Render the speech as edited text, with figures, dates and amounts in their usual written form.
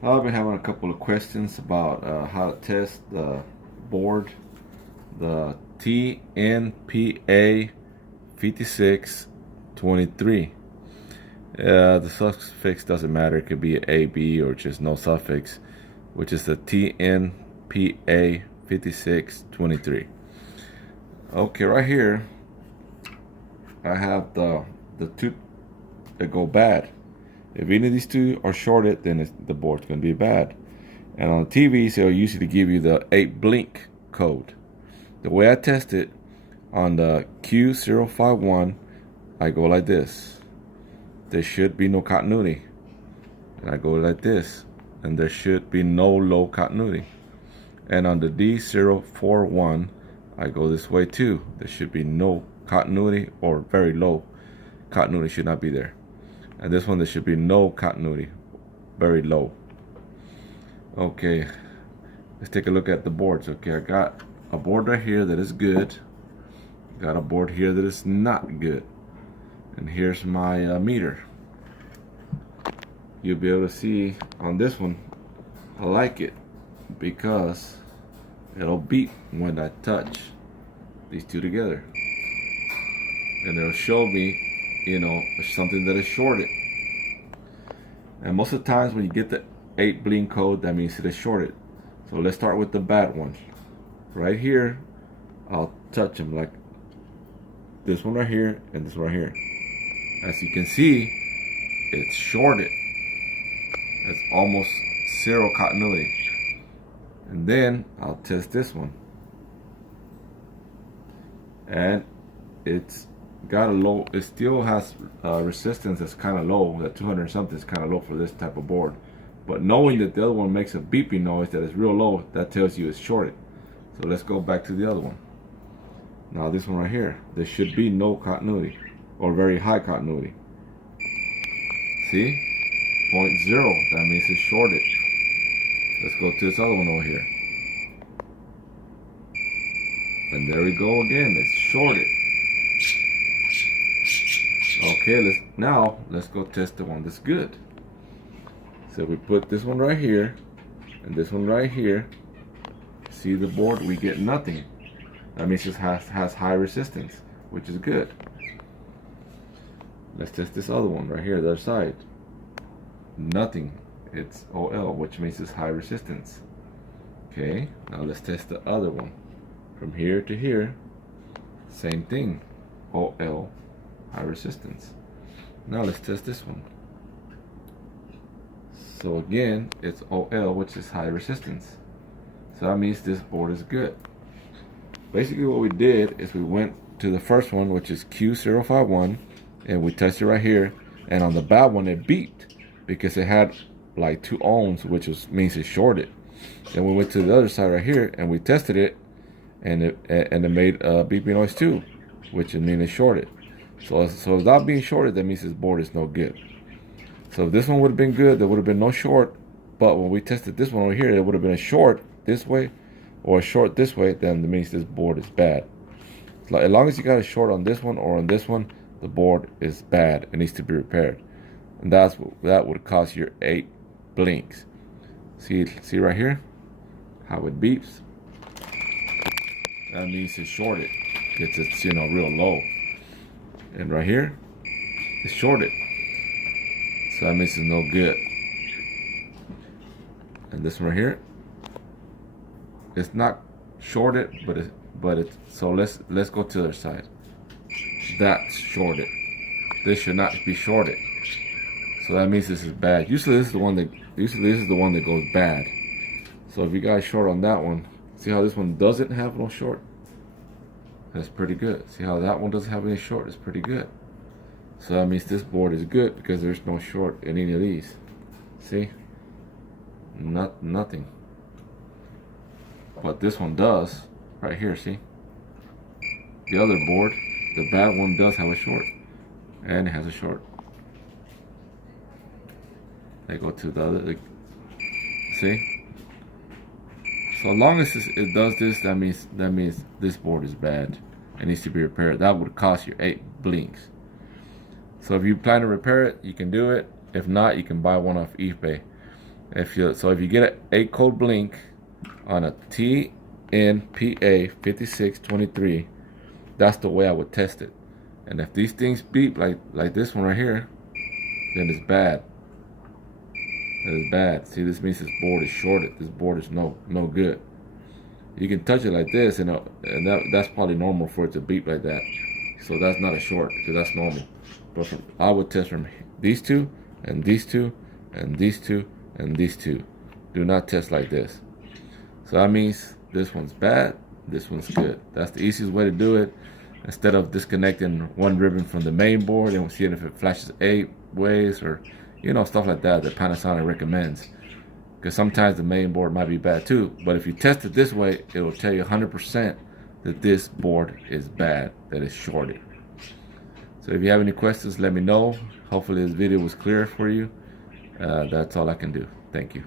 I've been having a couple of questions about how to test the board, the Tnpa5623. The suffix doesn't matter. It could be A, B, or just no suffix, which is the Tnpa5623. Okay, right here, I have the two that go bad. If any of these two are shorted, then the board's going to be bad. And on TVs, they'll usually give you the 8 blink code. The way I test it on the Q051, I go like this. There should be no continuity. And I go like this. And there should be no low continuity. And on the D041, I go this way too. There should be no continuity or very low continuity should not be there. And this one, there should be no continuity, very low. Okay, let's take a look at the boards. Okay, I got a board right here that is good. Got a board here that is not good. And here's my meter. You'll be able to see on this one, I like it because it'll beep when I touch these two together. And it'll show me, you know, something that is shorted. And most of the times when you get the 8 blink code, that means it is shorted. So let's start with the bad one. Right here, I'll touch them like this one right here and this one right here. As you can see, it's shorted. It's almost zero continuity. And then I'll test this one. And it's got a low, it still has resistance that's kind of low. That 200 something is kind of low for this type of board. But knowing that the other one makes a beeping noise that is real low, that tells you it's shorted. So let's go back to the other one. Now this one right here, there should be no continuity or very high continuity. See? 0.0, that means it's shorted. Let's go to this other one over here. And there we go again, it's shorted. Okay, let's go test the one that's good. So we put this one right here and this one right here. See the board, we get nothing. That means it has high resistance, which is good. Let's test this other one right here, the other side. Nothing. It's OL, which means it's high resistance. Okay, now let's test the other one. From here to here, same thing. OL, high resistance. Now let's test this one. So again, it's OL, which is high resistance. So that means this board is good. Basically what we did is we went to the first one, which is Q051, and we tested right here. And on the bad one, it beeped because it had like 2 ohms, which means it's shorted. Then we went to the other side right here and we tested it, and it made a beeping noise too, which means it's shorted. So without being shorted, that means this board is no good. So if this one would have been good, there would have been no short. But when we tested this one over here, it would have been a short this way or a short this way, then that means this board is bad. So as long as you got a short on this one or on this one, the board is bad. It needs to be repaired. And that would cause your 8 blinks. See right here how it beeps? That means it's shorted. It's real low. And right here, it's shorted. So that means it's no good. And this one right here, it's not shorted, but it's so let's go to the other side. That's shorted. This should not be shorted. So that means this is bad. Usually this is the one that goes bad. So if you got short on that one, see how this one doesn't have no short? That's pretty good. See how that one doesn't have any short? It's pretty good. So that means this board is good because there's no short in any of these. See? Nothing. But this one does. Right here, see? The other board, the bad one does have a short. And it has a short. They go to the other, see? So as long as it does this, that means this board is bad. It needs to be repaired. That would cost you 8 blinks. So if you plan to repair it, you can do it. If not, you can buy one off eBay. If you get an 8-code blink on a Tnpa5623, that's the way I would test it. And if these things beep like this one right here, then it's bad. That is bad. See, this means this board is shorted. This board is no good. You can touch it like this, and that's probably normal for it to beep like that. So that's not a short, because that's normal. But I would test from these two, and these two, and these two, and these two. Do not test like this. So that means this one's bad, this one's good. That's the easiest way to do it. Instead of disconnecting one ribbon from the main board and seeing if it flashes 8 ways or stuff like that Panasonic recommends. Because sometimes the main board might be bad too. But if you test it this way, it will tell you 100% that this board is bad, that it's shorted. So if you have any questions, let me know. Hopefully this video was clear for you. That's all I can do. Thank you.